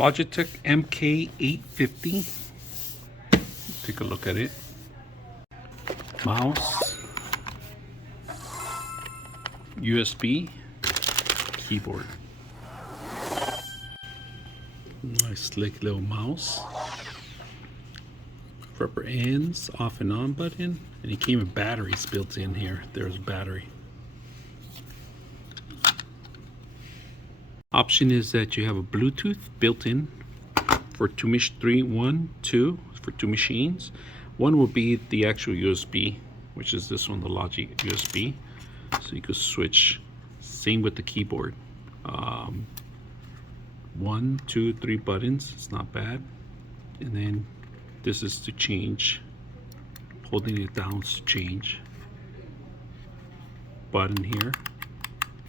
Logitech MK850. Take a look at it. Mouse, USB, keyboard. Nice slick little mouse. Rubber ends, off and on button, and it came with batteries built in here. There's a battery. Option is that you have a Bluetooth built in for two machines. One will be the actual USB, which is this one, the Logic USB. So you could switch. Same with the keyboard. 1, 2, 3 buttons. It's not bad. And then this is to change. Holding it down to change. Button here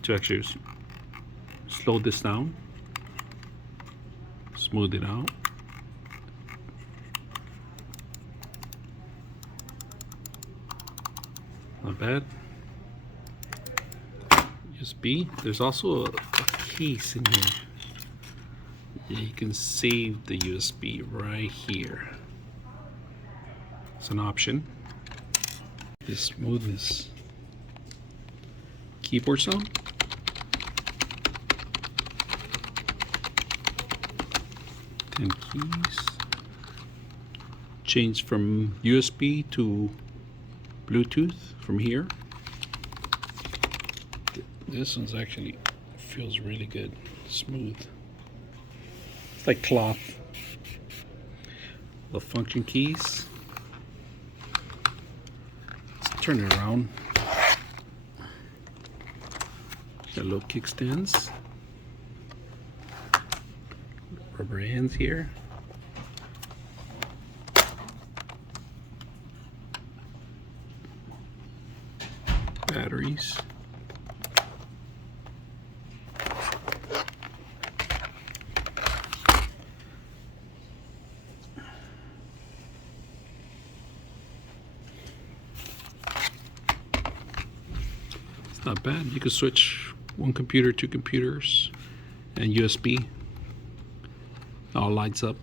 to actually slow this down, smooth it out. Not bad. USB. There's also a case in here. You can save the USB right here. It's an option. Just smooth this keyboard sound. Keys. Change from USB to Bluetooth from here. This one's actually feels really good, smooth. It's like cloth. The function keys. Let's turn it around. Got little kickstands. Rubber ends here. Batteries. It's not bad. You could switch one computer, two computers, and USB. All lights up.